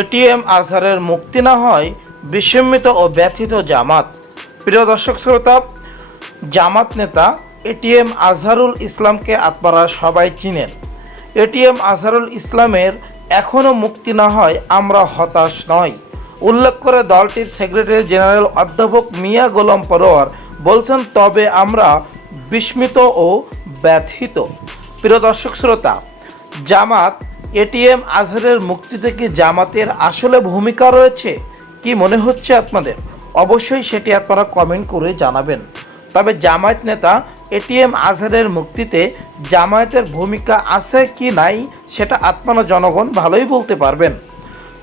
ATM আজহারের মুক্তি না হয় বিস্মিত ও ব্যথিত জামাত। প্রিয় দর্শক শ্রোতা, জামাত নেতা এটিএম আজহারুল ইসলামকে আপনারা সবাই চিনেন। এটিএম আজহারুল ইসলামের এখনও মুক্তি না হয় আমরা হতাশ নই উল্লেখ করে দলটির সেক্রেটারি জেনারেল অধ্যাপক মিয়া গোলাম পরোয়ার বলছেন, তবে আমরা বিস্মিত ও ব্যথিত। প্রিয় দর্শক শ্রোতা, জামাত এটিএম আজহারের মুক্তিতে কি জামাতের আসলে ভূমিকা রয়েছে? কি মনে হচ্ছে আপনাদের? অবশ্যই সেটি আপনারা কমেন্ট করে জানাবেন। তবে জামায়াত নেতা এটিএম আজহারের মুক্তিতে জামায়াতের ভূমিকা আছে কি নাই সেটা আপনারা জনগণ ভালোই বলতে পারবেন।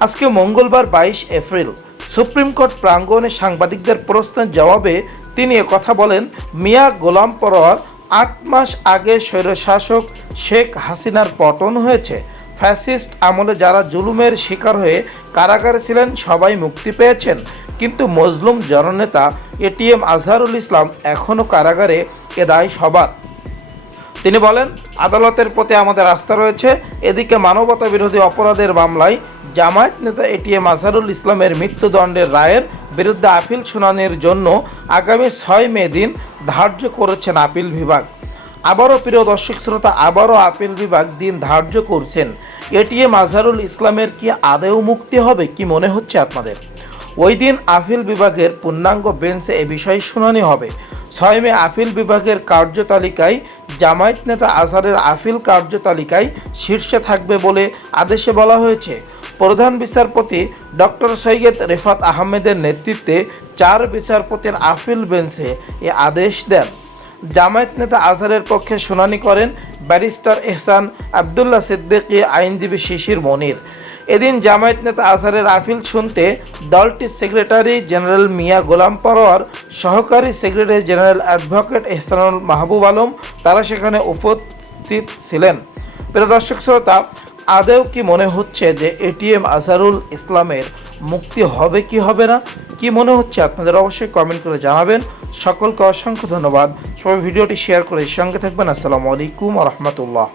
আজকে মঙ্গলবার 22 এপ্রিল সুপ্রিম কোর্ট প্রাঙ্গণে সাংবাদিকদের প্রশ্নের জবাবে তিনি কথা বলেন, মিয়া গোলাম পরোয়ার 8 মাস আগে স্বৈরশাসক শেখ হাসিনার পতন হয়েছে। ফ্যাসিস্ট আমলে যারা জুলুমের শিকার হয়ে কারাগারে ছিলেন সবাই মুক্তি পেয়েছেন, কিন্তু মজলুম জননেতা এটিএম আজহারুল ইসলাম এখনও কারাগারে, এ দায় সবার। তিনি বলেন, আদালতের প্রতি আমাদের আস্থা রয়েছে। এদিকে মানবতা বিরোধী অপরাধের মামলায় জামায়াত নেতা এটিএম আজহারুল ইসলামের মৃত্যুদণ্ডের রায়ের বিরুদ্ধে আপিল শুনানির জন্য আগামী 6 মে দিন ধার্য করেছেন আপিল বিভাগ। আবারও প্রিয় দর্শক শ্রোতা, আবারও আপিল বিভাগ দিন ধার্য করছেন। এটিএম আজহারুল ইসলামের কি আদেও মুক্তি হবে? কি মনে হচ্ছে আপনাদের? ওই দিন আপিল বিভাগের পূর্ণাঙ্গ বেঞ্চে এ বিষয়ে শুনানি হবে। 6 মে আপিল বিভাগের কার্যতালিকায় জামায়াত নেতা আজহারের আপিল কার্যতালিকায় শীর্ষে থাকবে বলে আদেশে বলা হয়েছে। প্রধান বিচারপতি ডক্টর সৈয়দ রেফাত আহমেদের নেতৃত্বে 4 বিচারপতির আপিল বেঞ্চে এ আদেশ দেন। জামায়াত নেতা আজহারের পক্ষে শুনানি করেন ব্যারিস্টার এহসান আবদুল্লাহ সিদ্দিকী, আইনজীবী শিশির মনির। এদিন জামায়াত নেতা আজহারের আপিল শুনতে দলটির সেক্রেটারি জেনারেল মিয়া গোলাম পরোয়ার, সহকারী secretary general advocate Ehsanul Mahbub Alam তারা সেখানে উপস্থিত ছিলেন। প্রিয় দর্শক শ্রোতা, আদেও কি মনে হচ্ছে যে এটিএম আজহারুল ইসলামের মুক্তি হবে কি হবে না? কি মনে হচ্ছে আপনাদের? অবশ্যই কমেন্ট করে জানাবেন। সকলকে অসংখ্য ধন্যবাদ। সবাই ভিডিওটি শেয়ার করে সঙ্গে থাকবেন। আসসালামু আলাইকুম ওয়া রাহমাতুল্লাহ।